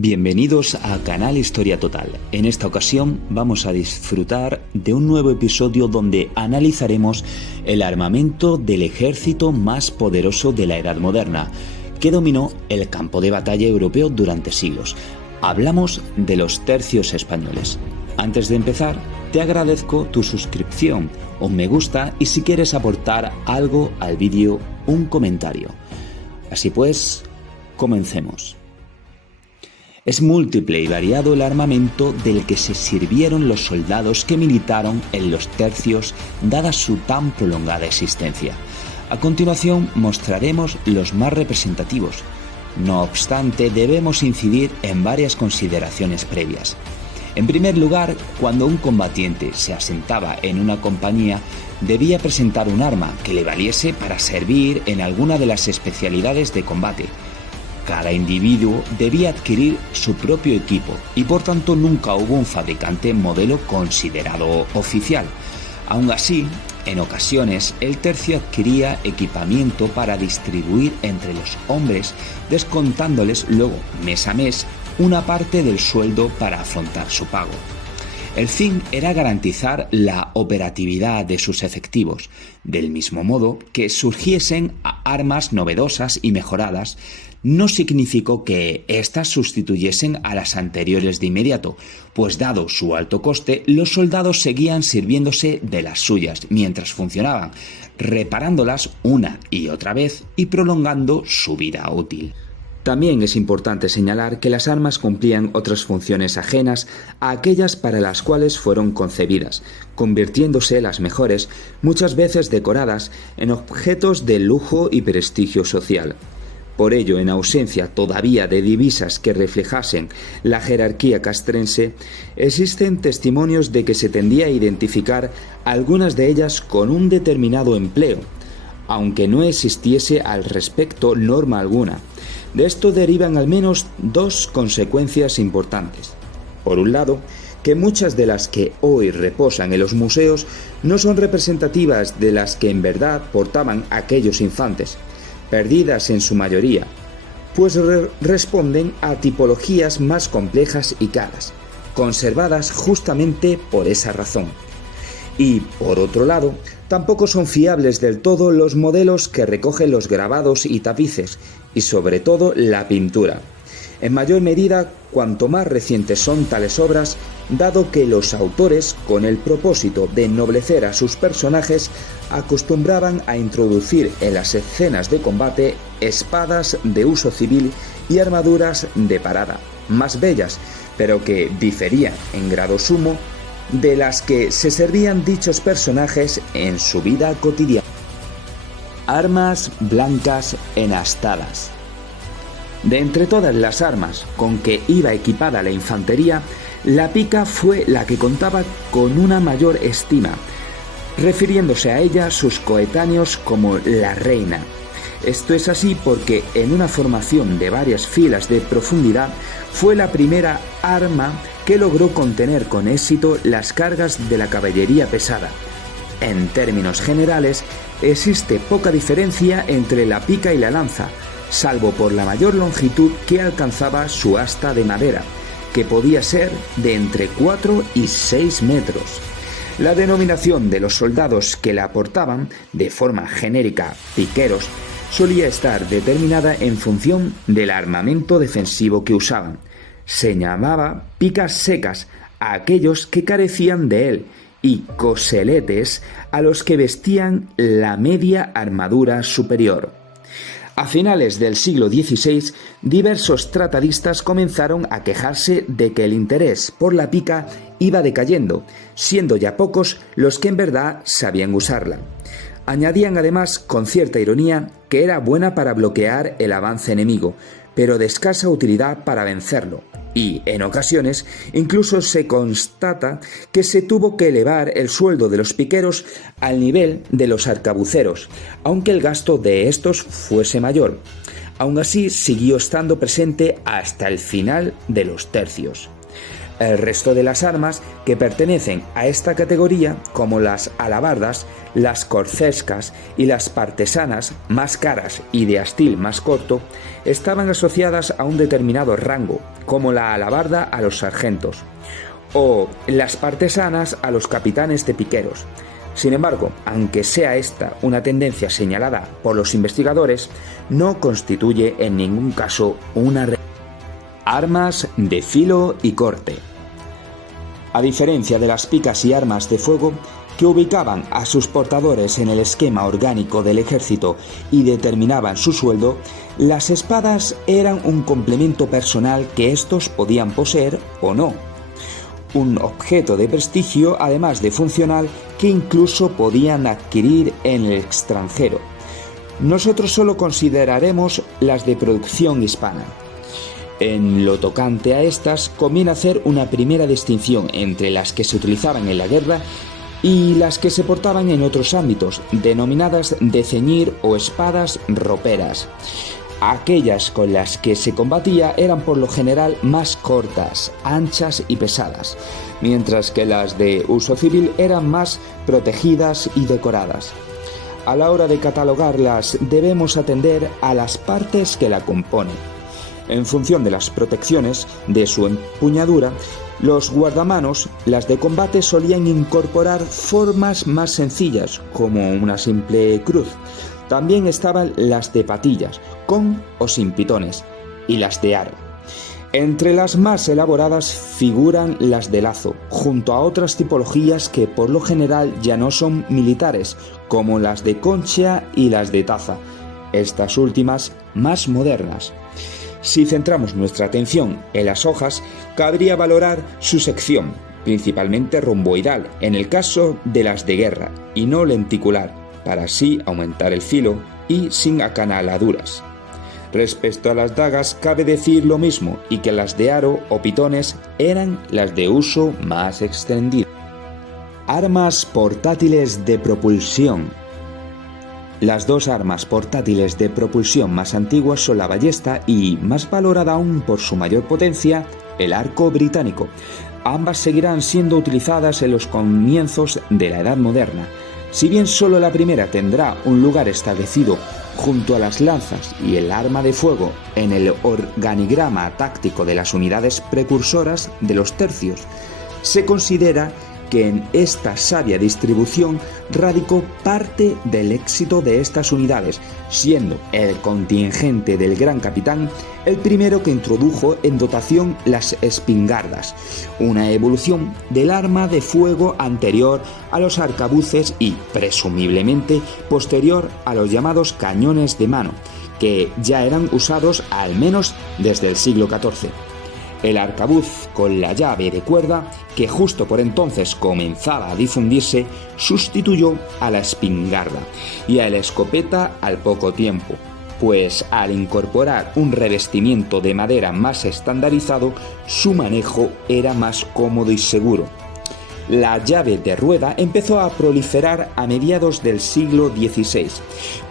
Bienvenidos a Canal Historia Total. En esta ocasión vamos a disfrutar de un nuevo episodio donde analizaremos el armamento del ejército más poderoso de la Edad Moderna, que dominó el campo de batalla europeo durante siglos. Hablamos de los tercios españoles. Antes de empezar, te agradezco tu suscripción, un me gusta y si quieres aportar algo al vídeo, un comentario. Así pues, comencemos. Es múltiple y variado el armamento del que se sirvieron los soldados que militaron en los tercios, dada su tan prolongada existencia. A continuación mostraremos los más representativos. No obstante, debemos incidir en varias consideraciones previas. En primer lugar, cuando un combatiente se asentaba en una compañía, debía presentar un arma que le valiese para servir en alguna de las especialidades de combate. Cada individuo debía adquirir su propio equipo y por tanto nunca hubo un fabricante modelo considerado oficial. Aun así, en ocasiones el tercio adquiría equipamiento para distribuir entre los hombres, descontándoles luego mes a mes una parte del sueldo para afrontar su pago. El fin era garantizar la operatividad de sus efectivos, del mismo modo que surgiesen armas novedosas y mejoradas. No significó que éstas sustituyesen a las anteriores de inmediato, pues dado su alto coste, los soldados seguían sirviéndose de las suyas mientras funcionaban, reparándolas una y otra vez y prolongando su vida útil. También es importante señalar que las armas cumplían otras funciones ajenas a aquellas para las cuales fueron concebidas, convirtiéndose las mejores, muchas veces decoradas, en objetos de lujo y prestigio social. Por ello, en ausencia todavía de divisas que reflejasen la jerarquía castrense, existen testimonios de que se tendía a identificar algunas de ellas con un determinado empleo, aunque no existiese al respecto norma alguna. De esto derivan al menos dos consecuencias importantes. Por un lado, que muchas de las que hoy reposan en los museos no son representativas de las que en verdad portaban aquellos infantes, perdidas en su mayoría, pues responden a tipologías más complejas y caras, conservadas justamente por esa razón. Y, por otro lado, tampoco son fiables del todo los modelos que recogen los grabados y tapices, y sobre todo la pintura. En mayor medida, cuanto más recientes son tales obras, dado que los autores, con el propósito de ennoblecer a sus personajes, acostumbraban a introducir en las escenas de combate espadas de uso civil y armaduras de parada, más bellas, pero que diferían en grado sumo de las que se servían dichos personajes en su vida cotidiana. Armas blancas enastadas. De entre todas las armas con que iba equipada la infantería, la pica fue la que contaba con una mayor estima, refiriéndose a ella sus coetáneos como la reina. Esto es así porque en una formación de varias filas de profundidad fue la primera arma que logró contener con éxito las cargas de la caballería pesada. En términos generales, existe poca diferencia entre la pica y la lanza, salvo por la mayor longitud que alcanzaba su asta de madera, que podía ser de entre 4 y 6 metros. La denominación de los soldados que la portaban, de forma genérica piqueros, solía estar determinada en función del armamento defensivo que usaban. Se llamaba picas secas a aquellos que carecían de él y coseletes a los que vestían la media armadura superior. A finales del siglo XVI, diversos tratadistas comenzaron a quejarse de que el interés por la pica iba decayendo, siendo ya pocos los que en verdad sabían usarla. Añadían además, con cierta ironía, que era buena para bloquear el avance enemigo, pero de escasa utilidad para vencerlo. Y, en ocasiones, incluso se constata que se tuvo que elevar el sueldo de los piqueros al nivel de los arcabuceros, aunque el gasto de estos fuese mayor. Aún así, siguió estando presente hasta el final de los tercios. El resto de las armas que pertenecen a esta categoría, como las alabardas, las corcescas y las partesanas, más caras y de astil más corto, estaban asociadas a un determinado rango, como la alabarda a los sargentos, o las partesanas a los capitanes de piqueros. Sin embargo, aunque sea esta una tendencia señalada por los investigadores, no constituye en ningún caso una armas de filo y corte. A diferencia de las picas y armas de fuego, que ubicaban a sus portadores en el esquema orgánico del ejército y determinaban su sueldo, las espadas eran un complemento personal que estos podían poseer o no. Un objeto de prestigio, además de funcional, que incluso podían adquirir en el extranjero. Nosotros solo consideraremos las de producción hispana. En lo tocante a estas, conviene hacer una primera distinción entre las que se utilizaban en la guerra y las que se portaban en otros ámbitos, denominadas de ceñir o espadas roperas. Aquellas con las que se combatía eran por lo general más cortas, anchas y pesadas, mientras que las de uso civil eran más protegidas y decoradas. A la hora de catalogarlas debemos atender a las partes que la componen. En función de las protecciones de su empuñadura, los guardamanos, las de combate, solían incorporar formas más sencillas, como una simple cruz. También estaban las de patillas, con o sin pitones, y las de aro. Entre las más elaboradas figuran las de lazo, junto a otras tipologías que por lo general ya no son militares, como las de concha y las de taza, estas últimas más modernas. Si centramos nuestra atención en las hojas, cabría valorar su sección, principalmente romboidal en el caso de las de guerra, y no lenticular, para así aumentar el filo y sin acanaladuras. Respecto a las dagas, cabe decir lo mismo, y que las de aro o pitones eran las de uso más extendido. Armas portátiles de propulsión. Las dos armas portátiles de propulsión más antiguas son la ballesta y, más valorada aún por su mayor potencia, el arco británico. Ambas seguirán siendo utilizadas en los comienzos de la Edad Moderna. Si bien solo la primera tendrá un lugar establecido junto a las lanzas y el arma de fuego en el organigrama táctico de las unidades precursoras de los tercios, se considera que en esta sabia distribución radicó parte del éxito de estas unidades, siendo el contingente del Gran Capitán el primero que introdujo en dotación las espingardas, una evolución del arma de fuego anterior a los arcabuces y, presumiblemente, posterior a los llamados cañones de mano, que ya eran usados al menos desde el siglo XIV. El arcabuz con la llave de cuerda, que justo por entonces comenzaba a difundirse, sustituyó a la espingarda y a la escopeta al poco tiempo, pues al incorporar un revestimiento de madera más estandarizado, su manejo era más cómodo y seguro. La llave de rueda empezó a proliferar a mediados del siglo XVI,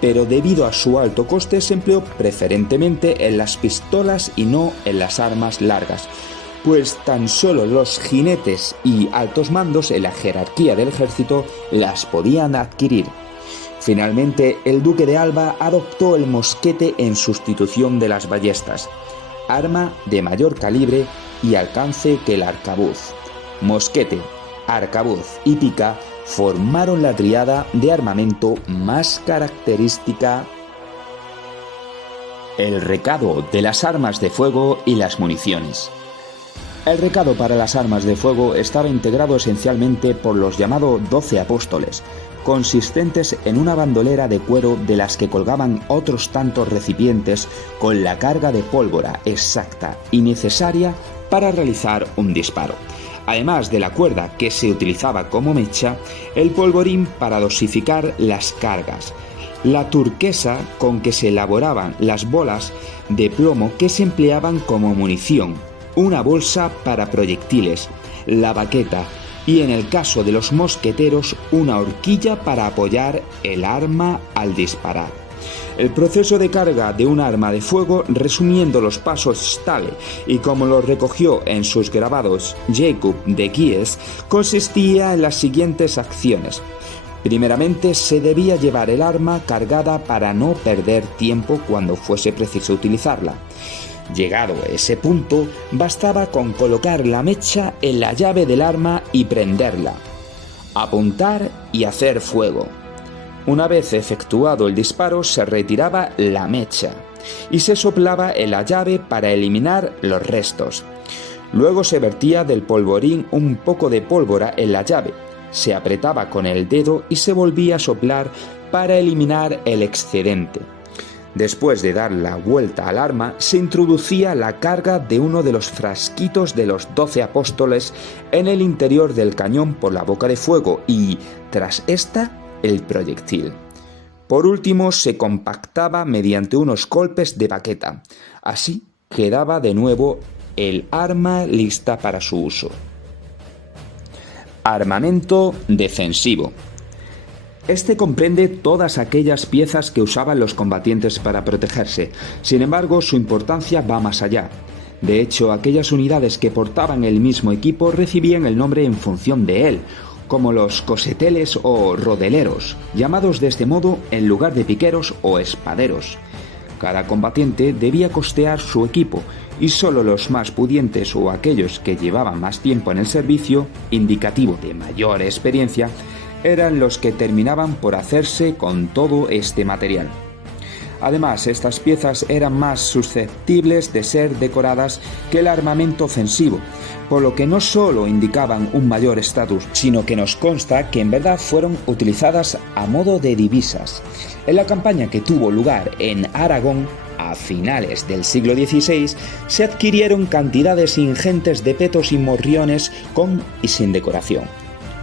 pero debido a su alto coste se empleó preferentemente en las pistolas y no en las armas largas, pues tan solo los jinetes y altos mandos en la jerarquía del ejército las podían adquirir. Finalmente, el duque de Alba adoptó el mosquete en sustitución de las ballestas, arma de mayor calibre y alcance que el arcabuz. Mosquete, arcabuz y pica formaron la tríada de armamento más característica. El recado de las armas de fuego y las municiones. El recado para las armas de fuego estaba integrado esencialmente por los llamados 12 apóstoles, consistentes en una bandolera de cuero de las que colgaban otros tantos recipientes con la carga de pólvora exacta y necesaria para realizar un disparo. Además de la cuerda que se utilizaba como mecha, el polvorín para dosificar las cargas, la turquesa con que se elaboraban las bolas de plomo que se empleaban como munición, una bolsa para proyectiles, la baqueta y, en el caso de los mosqueteros, una horquilla para apoyar el arma al disparar. El proceso de carga de un arma de fuego, resumiendo los pasos Stahle y como lo recogió en sus grabados Jacob de Guies, consistía en las siguientes acciones. Primeramente, se debía llevar el arma cargada para no perder tiempo cuando fuese preciso utilizarla. Llegado ese punto, bastaba con colocar la mecha en la llave del arma y prenderla, apuntar y hacer fuego. Una vez efectuado el disparo, se retiraba la mecha y se soplaba en la llave para eliminar los restos. Luego se vertía del polvorín un poco de pólvora en la llave, se apretaba con el dedo y se volvía a soplar para eliminar el excedente. Después de dar la vuelta al arma, se introducía la carga de uno de los frasquitos de los 12 apóstoles en el interior del cañón por la boca de fuego y, tras esta, el proyectil. Por último, se compactaba mediante unos golpes de baqueta. Así quedaba de nuevo el arma lista para su uso. Armamento defensivo. Este comprende todas aquellas piezas que usaban los combatientes para protegerse. Sin embargo, su importancia va más allá. De hecho, aquellas unidades que portaban el mismo equipo recibían el nombre en función de él, como los coseteles o rodeleros, llamados de este modo en lugar de piqueros o espaderos. Cada combatiente debía costear su equipo y solo los más pudientes o aquellos que llevaban más tiempo en el servicio, indicativo de mayor experiencia, eran los que terminaban por hacerse con todo este material. Además, estas piezas eran más susceptibles de ser decoradas que el armamento ofensivo, por lo que no solo indicaban un mayor estatus, sino que nos consta que en verdad fueron utilizadas a modo de divisas. En la campaña que tuvo lugar en Aragón, a finales del siglo XVI, se adquirieron cantidades ingentes de petos y morriones con y sin decoración.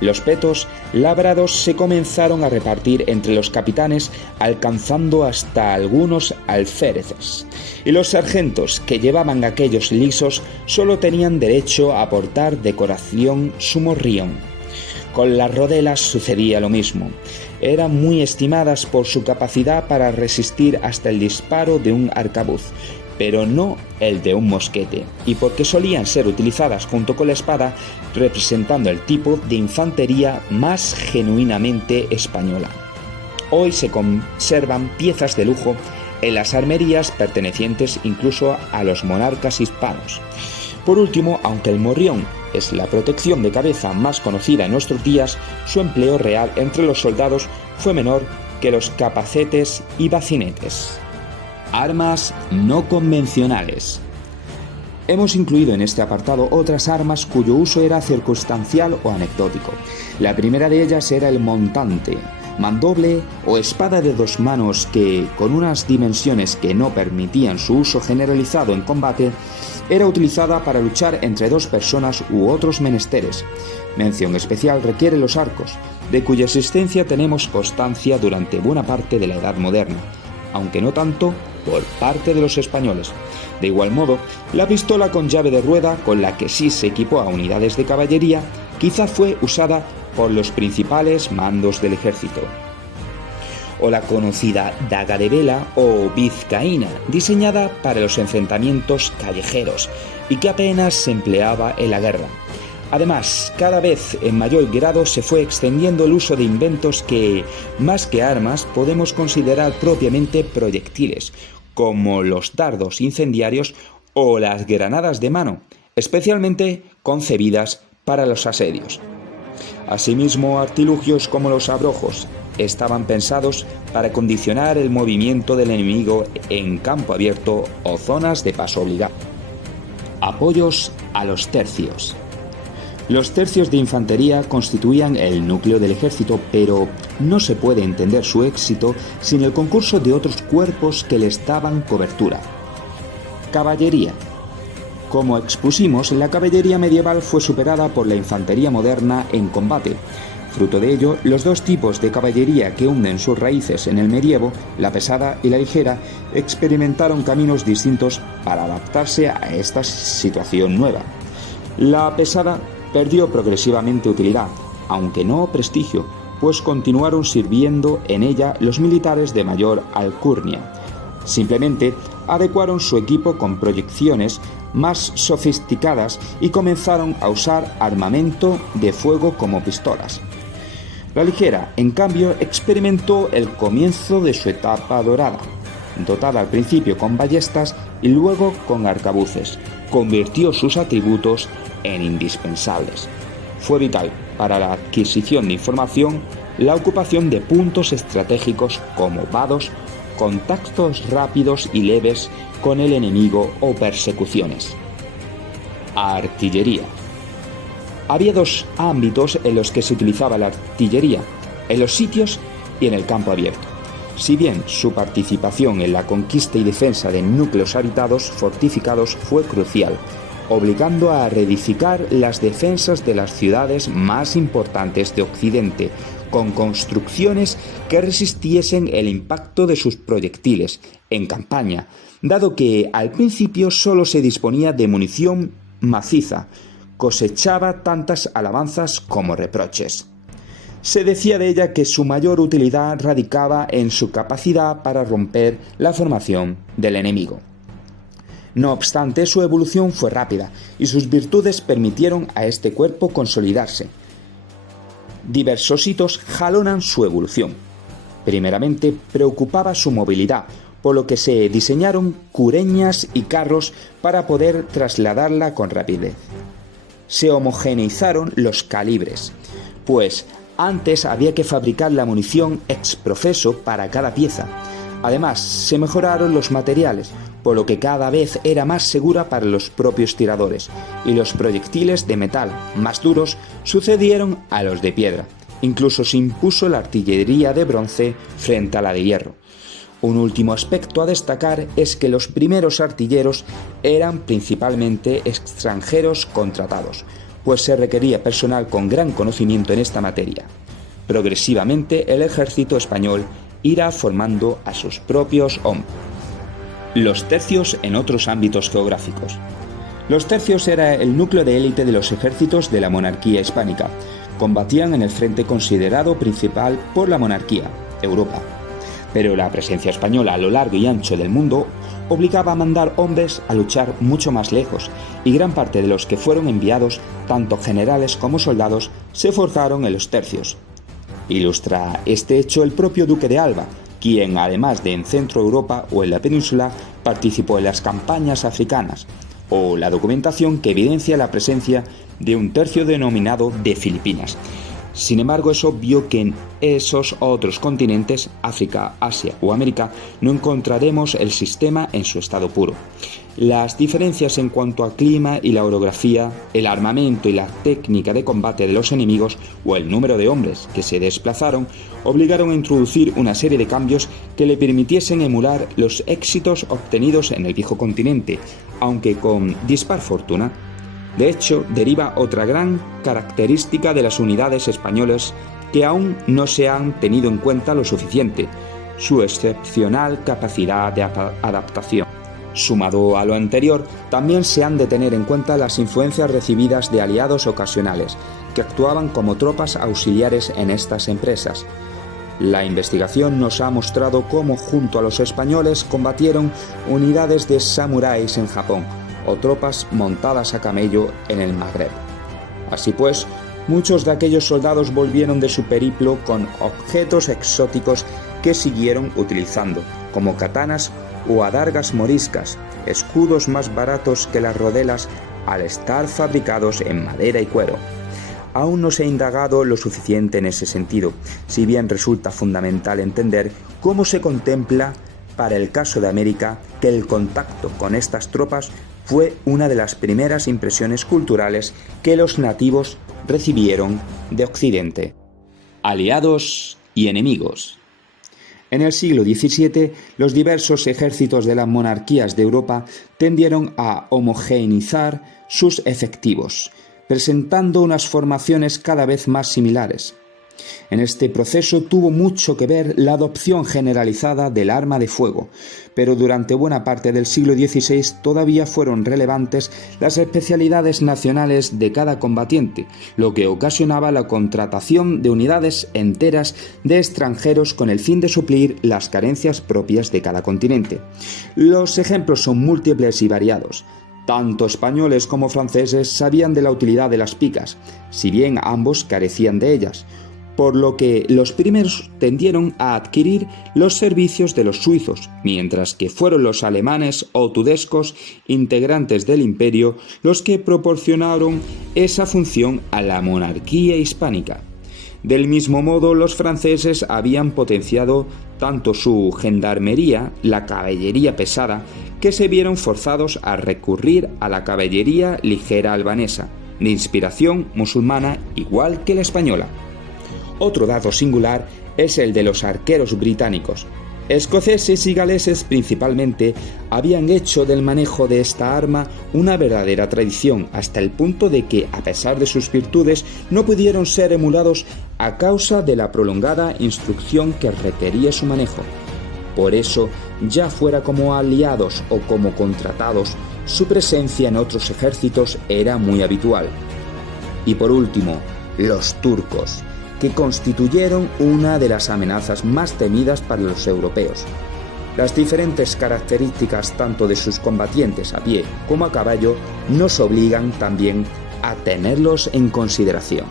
Los petos labrados se comenzaron a repartir entre los capitanes, alcanzando hasta algunos alféreces, y los sargentos que llevaban aquellos lisos solo tenían derecho a portar decoración su morrión. Con las rodelas sucedía lo mismo. Eran muy estimadas por su capacidad para resistir hasta el disparo de un arcabuz, pero no el de un mosquete, y porque solían ser utilizadas junto con la espada, representando el tipo de infantería más genuinamente española. Hoy se conservan piezas de lujo en las armerías pertenecientes incluso a los monarcas hispanos. Por último, aunque el morrión es la protección de cabeza más conocida en nuestros días, su empleo real entre los soldados fue menor que los capacetes y bacinetes. Armas no convencionales. Hemos incluido en este apartado otras armas cuyo uso era circunstancial o anecdótico. La primera de ellas era el montante, mandoble o espada de dos manos que, con unas dimensiones que no permitían su uso generalizado en combate, era utilizada para luchar entre dos personas u otros menesteres. Mención especial requiere los arcos, de cuya existencia tenemos constancia durante buena parte de la Edad Moderna, aunque no tanto por parte de los españoles. De igual modo, la pistola con llave de rueda, con la que sí se equipó a unidades de caballería, quizá fue usada por los principales mandos del ejército. O la conocida daga de vela o vizcaína, diseñada para los enfrentamientos callejeros y que apenas se empleaba en la guerra. Además, cada vez en mayor grado se fue extendiendo el uso de inventos que, más que armas, podemos considerar propiamente proyectiles, como los dardos incendiarios o las granadas de mano, especialmente concebidas para los asedios. Asimismo, artilugios como los abrojos estaban pensados para condicionar el movimiento del enemigo en campo abierto o zonas de paso obligado. Apoyos a los tercios. Los tercios de infantería constituían el núcleo del ejército, pero no se puede entender su éxito sin el concurso de otros cuerpos que les daban cobertura. Caballería. Como expusimos, la caballería medieval fue superada por la infantería moderna en combate. Fruto de ello, los dos tipos de caballería que hunden sus raíces en el medievo, la pesada y la ligera, experimentaron caminos distintos para adaptarse a esta situación nueva. La pesada perdió progresivamente utilidad, aunque no prestigio, pues continuaron sirviendo en ella los militares de mayor alcurnia. Simplemente adecuaron su equipo con proyecciones más sofisticadas y comenzaron a usar armamento de fuego como pistolas. La ligera, en cambio, experimentó el comienzo de su etapa dorada. dotada al principio con ballestas y luego con arcabuces, convirtió sus atributos en indispensables. Fue vital para la adquisición de información la ocupación de puntos estratégicos como vados, contactos rápidos y leves con el enemigo o persecuciones. Artillería. Había dos ámbitos en los que se utilizaba la artillería: en los sitios y en el campo abierto. Si bien su participación en la conquista y defensa de núcleos habitados fortificados fue crucial, obligando a reedificar las defensas de las ciudades más importantes de Occidente, con construcciones que resistiesen el impacto de sus proyectiles en campaña, dado que al principio solo se disponía de munición maciza, cosechaba tantas alabanzas como reproches. Se decía de ella que su mayor utilidad radicaba en su capacidad para romper la formación del enemigo. No obstante, su evolución fue rápida y sus virtudes permitieron a este cuerpo consolidarse. Diversos hitos jalonan su evolución. Primeramente, preocupaba su movilidad, por lo que se diseñaron cureñas y carros para poder trasladarla con rapidez. Se homogeneizaron los calibres, pues antes había que fabricar la munición ex professo para cada pieza. Además, se mejoraron los materiales, por lo que cada vez era más segura para los propios tiradores, y los proyectiles de metal más duros sucedieron a los de piedra. Incluso se impuso la artillería de bronce frente a la de hierro. Un último aspecto a destacar es que los primeros artilleros eran principalmente extranjeros contratados, pues se requería personal con gran conocimiento en esta materia. Progresivamente, el ejército español irá formando a sus propios hombres. Los tercios en otros ámbitos geográficos. Los tercios era el núcleo de élite de los ejércitos de la monarquía hispánica. Combatían en el frente considerado principal por la monarquía, Europa. Pero la presencia española a lo largo y ancho del mundo obligaba a mandar hombres a luchar mucho más lejos, y gran parte de los que fueron enviados, tanto generales como soldados, se forjaron en los tercios. Ilustra este hecho el propio duque de Alba, quien, además de en Centro Europa o en la península, participó en las campañas africanas, o la documentación que evidencia la presencia de un tercio denominado de Filipinas. Sin embargo, es obvio que en esos otros continentes, África, Asia o América, no encontraremos el sistema en su estado puro. Las diferencias en cuanto a clima y la orografía, el armamento y la técnica de combate de los enemigos o el número de hombres que se desplazaron obligaron a introducir una serie de cambios que le permitiesen emular los éxitos obtenidos en el viejo continente, aunque con dispar fortuna. De hecho, deriva otra gran característica de las unidades españolas que aún no se han tenido en cuenta lo suficiente: su excepcional capacidad de adaptación. Sumado a lo anterior, también se han de tener en cuenta las influencias recibidas de aliados ocasionales, que actuaban como tropas auxiliares en estas empresas. La investigación nos ha mostrado cómo junto a los españoles combatieron unidades de samuráis en Japón, o tropas montadas a camello en el Magreb. Así pues, muchos de aquellos soldados volvieron de su periplo con objetos exóticos que siguieron utilizando, como katanas o adargas moriscas, escudos más baratos que las rodelas al estar fabricados en madera y cuero. Aún no se ha indagado lo suficiente en ese sentido, si bien resulta fundamental entender cómo se contempla para el caso de América que el contacto con estas tropas fue una de las primeras impresiones culturales que los nativos recibieron de Occidente. Aliados y enemigos. En el siglo XVII, los diversos ejércitos de las monarquías de Europa tendieron a homogeneizar sus efectivos, presentando unas formaciones cada vez más similares. En este proceso tuvo mucho que ver la adopción generalizada del arma de fuego, pero durante buena parte del siglo XVI todavía fueron relevantes las especialidades nacionales de cada combatiente, lo que ocasionaba la contratación de unidades enteras de extranjeros con el fin de suplir las carencias propias de cada continente. Los ejemplos son múltiples y variados. Tanto españoles como franceses sabían de la utilidad de las picas, si bien ambos carecían de ellas. por lo que los primeros tendieron a adquirir los servicios de los suizos, mientras que fueron los alemanes o tudescos, integrantes del imperio, los que proporcionaron esa función a la monarquía hispánica. Del mismo modo, los franceses habían potenciado tanto su gendarmería, la caballería pesada, que se vieron forzados a recurrir a la caballería ligera albanesa, de inspiración musulmana igual que la española. Otro dato singular es el de los arqueros británicos. Escoceses y galeses principalmente habían hecho del manejo de esta arma una verdadera tradición, hasta el punto de que, a pesar de sus virtudes, no pudieron ser emulados a causa de la prolongada instrucción que requería su manejo. Por eso, ya fuera como aliados o como contratados, su presencia en otros ejércitos era muy habitual. Y por último, los turcos, que constituyeron una de las amenazas más temidas para los europeos. Las diferentes características tanto de sus combatientes a pie como a caballo nos obligan también a tenerlos en consideración.